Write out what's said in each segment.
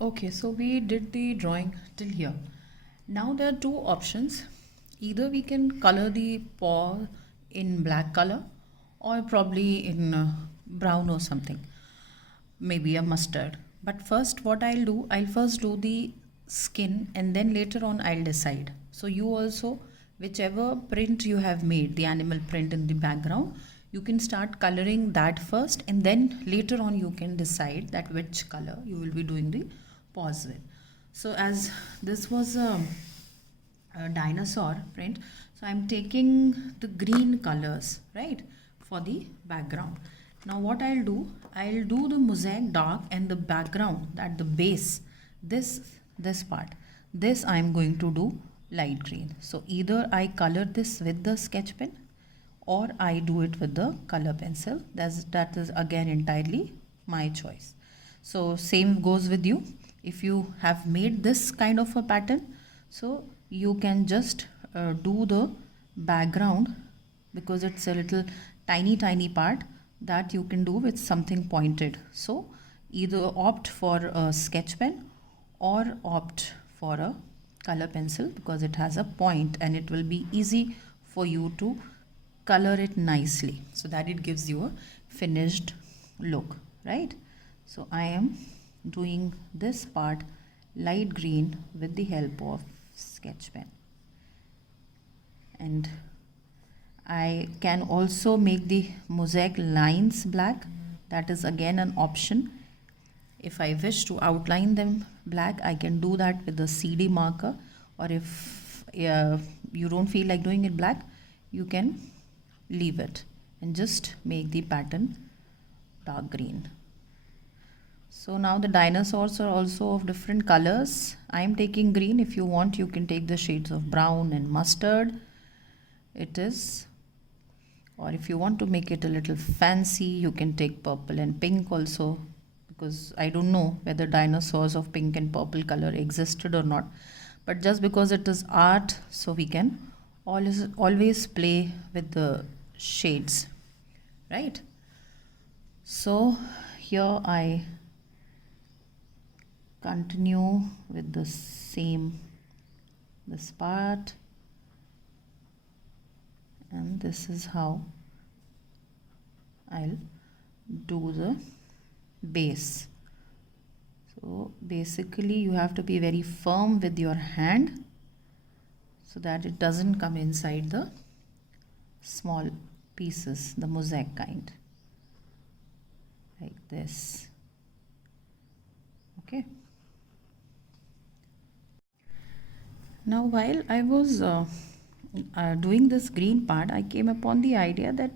Okay, so we did the drawing till here. Now there are two options. Either we can color the paw in black color or probably in brown or something, maybe a mustard. But first, what I'll do, I'll first do the skin and then later on I'll decide. So you also, whichever print you have made, the animal print in the background, you can start coloring that first and then later on you can decide that which color you will be doing the paws with. So as this was a dinosaur print, so I'm taking the green colors, right, for the background. Now what I'll do the mosaic dark and the background, that the base, this part, this I'm going to do light green. So either I color this with the sketch pen or I do it with the color pencil. That is again entirely my choice. So same goes with you. If you have made this kind of a pattern, so you can just do the background, because it's a little tiny part, that you can do with something pointed. So either opt for a sketch pen or opt for a color pencil, because it has a point and it will be easy for you to color it nicely so that it gives you a finished look, right? So I am doing this part light green with the help of sketch pen, and I can also make the mosaic lines black. That is again an option. If I wish to outline them black, I can do that with the CD marker, or if you don't feel like doing it black, you can leave it and just make the pattern dark green. So now the dinosaurs are also of different colors. I am taking green. If you want, you can take the shades of brown and mustard. It is, or if you want to make it a little fancy, you can take purple and pink also, because I don't know whether dinosaurs of pink and purple color existed or not, but just because it is art, so we can always play with the shades, right? So here I continue with the same, this part, and this is how I'll do the base. So basically you have to be very firm with your hand so that it doesn't come inside the small pieces, the mosaic kind, like this. Okay. Now while I was doing this green part, I came upon the idea that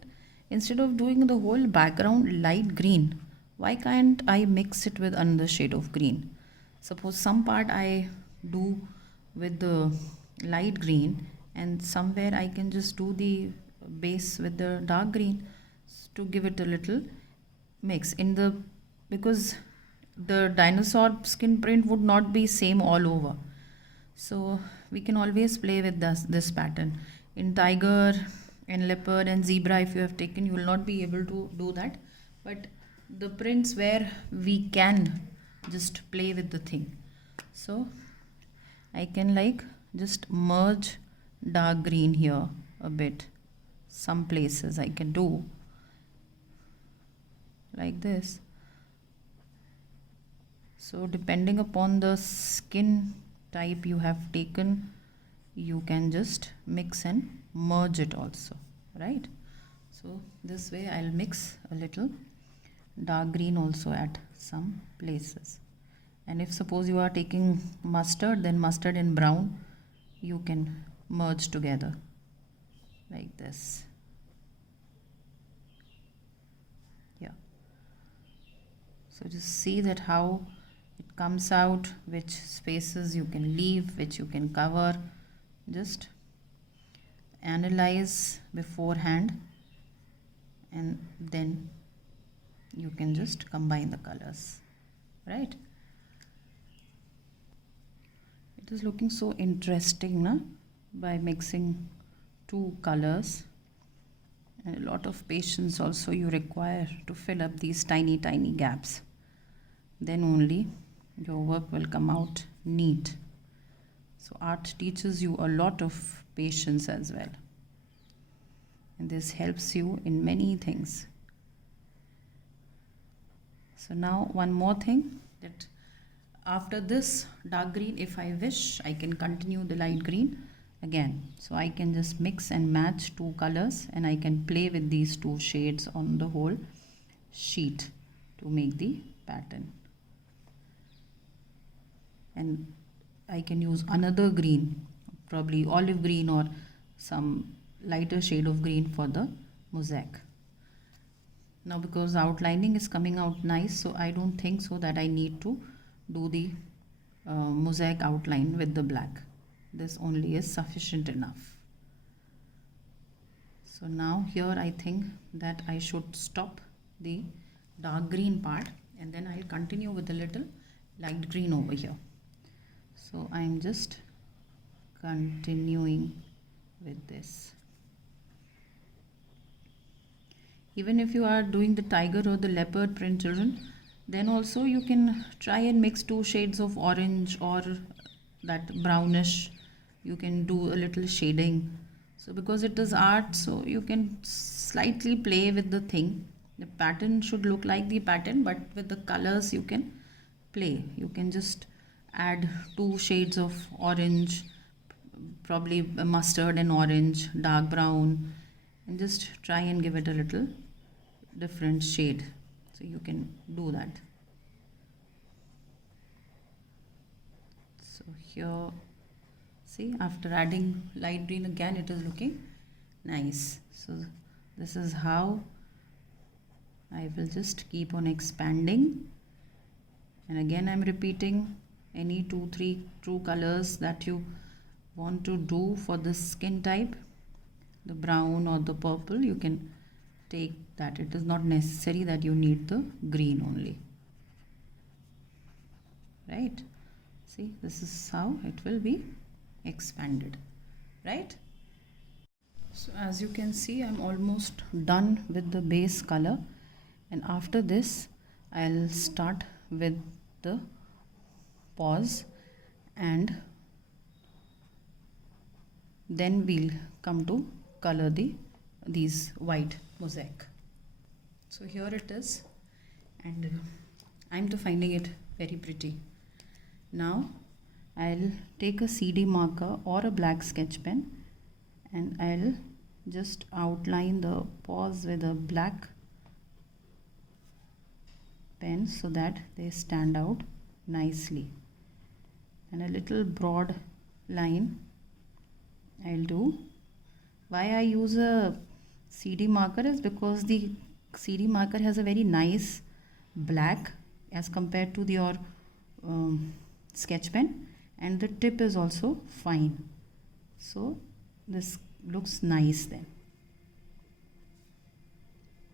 instead of doing the whole background light green, why can't I mix it with another shade of green? Suppose some part I do with the light green and somewhere I can just do the base with the dark green to give it a little mix in the, because the dinosaur skin print would not be same all over. So we can always play with this pattern. In tiger and leopard and zebra, if you have taken, you will not be able to do that. But the prints where we can just play with the thing. So I can like just merge dark green here a bit. Some places I can do like this. So depending upon the skin type you have taken, you can just mix and merge it also, right? So this way I'll mix a little dark green also at some places. And if suppose you are taking mustard, then mustard and brown you can merge together like this. Yeah. So just see that how it comes out, which spaces you can leave, which you can cover. Just analyze beforehand and then you can just combine the colors, right? It is looking so interesting, na? By mixing two colors, and a lot of patience also you require to fill up these tiny gaps. Then only your work will come out neat. So art teaches you a lot of patience as well, and this helps you in many things. So now one more thing, that after this dark green, if I wish, I can continue the light green again. So I can just mix and match two colors, and I can play with these two shades on the whole sheet to make the pattern. And I can use another green, probably olive green or some lighter shade of green for the mosaic. Now because outlining is coming out nice, so I don't think so that I need to do the mosaic outline with the black. This only is sufficient enough. So now here I think that I should stop the dark green part, and then I'll continue with a little light green over here. So I'm just continuing with this. Even if you are doing the tiger or the leopard print, children, then also you can try and mix two shades of orange or that brownish. You can do a little shading. So because it is art, so you can slightly play with the thing. The pattern should look like the pattern, but with the colors you can play. You can just add two shades of orange, probably mustard and orange, dark brown, and just try and give it a little different shade. So you can do that. So here, see, after adding light green again, it is looking nice. So this is how I will just keep on expanding. And again I'm repeating, any 2-3 true colors that you want to do for this skin type, the brown or the purple, you can take that. It is not necessary that you need the green only, right? See, this is how it will be expanded, right? So as you can see, I'm almost done with the base color, and after this I'll start with the paws, and then we'll come to color these white mosaic. So here it is, and I'm finding it very pretty. Now I'll take a CD marker or a black sketch pen, and I'll just outline the paws with a black pen so that they stand out nicely, and a little broad line I'll do. Why I use a CD marker is because the CD marker has a very nice black as compared to your sketch pen, and the tip is also fine, so this looks nice then.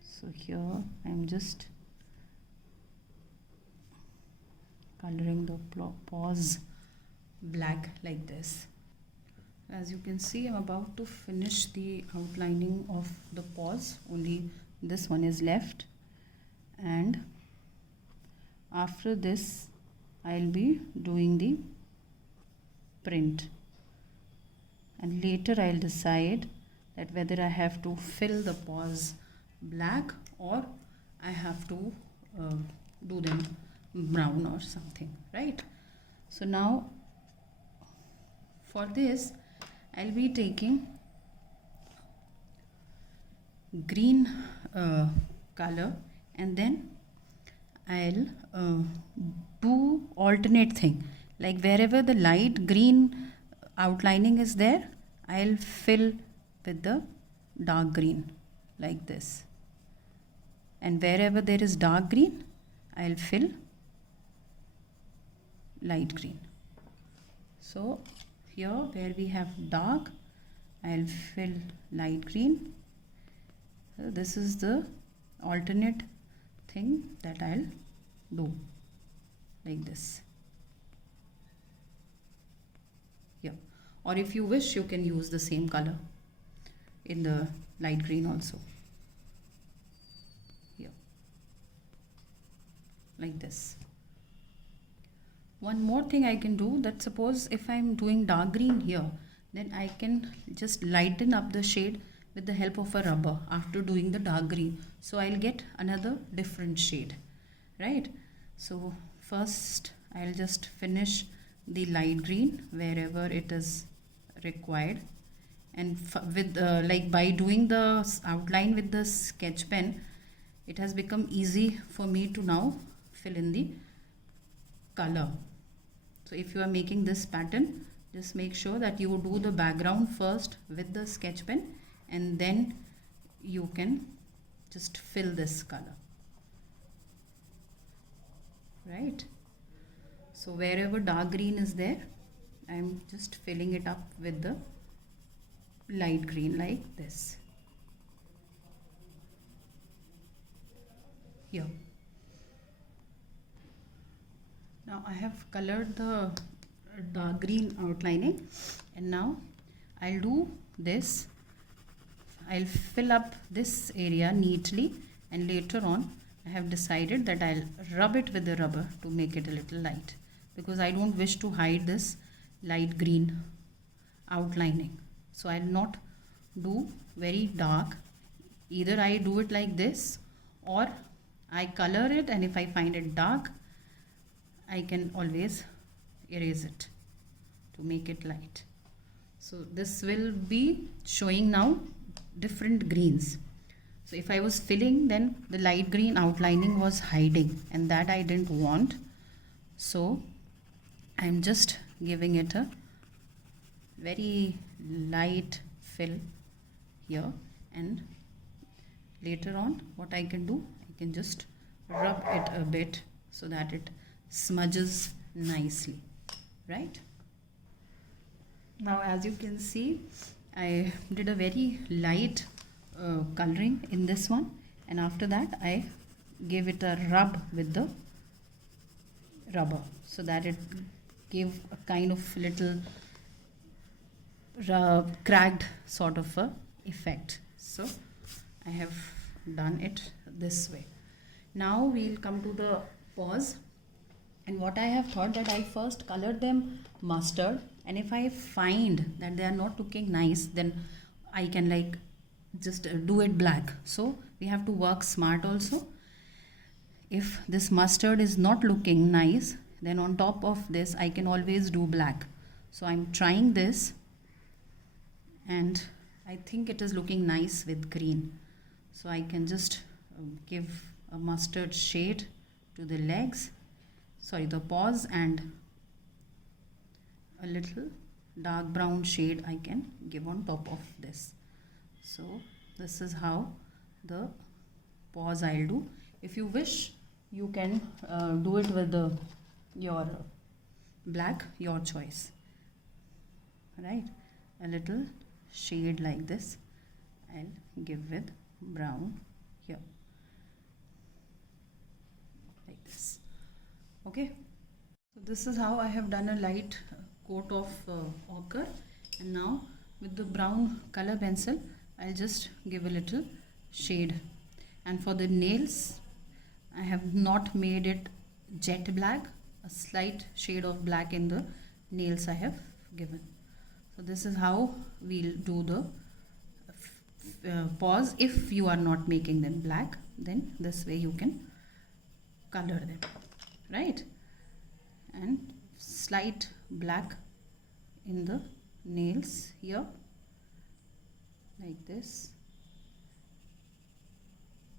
So here I'm just coloring the paws black like this. As you can see, I'm about to finish the outlining of the paws. Only this one is left, and after this I'll be doing the print, and later I'll decide that whether I have to fill the paws black or I have to do them brown or something, right? So now for this I'll be taking green color, and then I'll do alternate thing, like wherever the light green outlining is there, I'll fill with the dark green like this, and wherever there is dark green I'll fill light green. So here where we have dark, I'll fill light green. So this is the alternate thing that I'll do like this. Yeah, or if you wish, you can use the same color in the light green also. Yeah, like this. One more thing I can do, that suppose if I'm doing dark green here, then I can just lighten up the shade with the help of a rubber after doing the dark green. So I'll get another different shade, right? So first I'll just finish the light green wherever it is required, and with like by doing the outline with the sketch pen, it has become easy for me to now fill in the color. So if you are making this pattern, just make sure that you do the background first with the sketch pen, and then you can just fill this color, right? So wherever dark green is there, I'm just filling it up with the light green like this. Here. Now I have colored the dark green outlining, and now I'll do this. I'll fill up this area neatly, and later on I have decided that I'll rub it with the rubber to make it a little light, because I don't wish to hide this light green outlining. So I'll not do very dark. Either I do it like this, or I color it, and if I find it dark, I can always erase it to make it light. So this will be showing now different greens. So if I was filling, then the light green outlining was hiding, and that I didn't want. So I'm just giving it a very light fill here, and later on what I can do, I can just rub it a bit so that it smudges nicely, right? Now as you can see, I did a very light coloring in this one, and after that I gave it a rub with the rubber so that it gave a kind of little cracked sort of a effect. So I have done it this way. Now we'll come to the paws. And what I have thought, that I first colored them mustard, and if I find that they are not looking nice, then I can like just do it black. So we have to work smart also. If this mustard is not looking nice, then on top of this I can always do black. So I'm trying this, and I think it is looking nice with green. So I can just give a mustard shade to the legs, sorry, the paws, and a little dark brown shade I can give on top of this. So this is how the paws I'll do. If you wish, you can do it with your black, your choice, right? A little shade like this I'll give with brown here, like this. Okay, so this is how I have done a light coat of ochre, and now with the brown color pencil I'll just give a little shade. And for the nails, I have not made it jet black, a slight shade of black in the nails I have given. So this is how we'll do the paws. If you are not making them black, then this way you can color them, right? And slight black in the nails here, like this,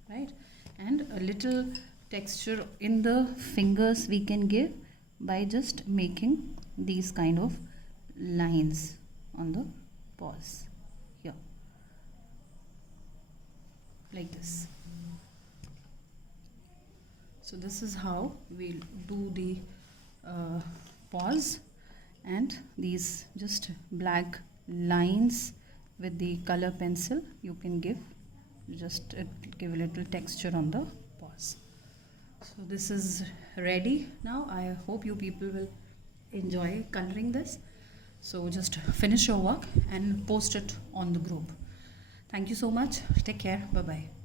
right? And a little texture in the fingers we can give by just making these kind of lines on the paws here, like this. So this is how we'll do the paws, and these just black lines with the color pencil you can give just give a little texture on the paws. So this is ready now. I hope you people will enjoy coloring this. So just finish your work and post it on the group. Thank you so much. Take care. Bye bye.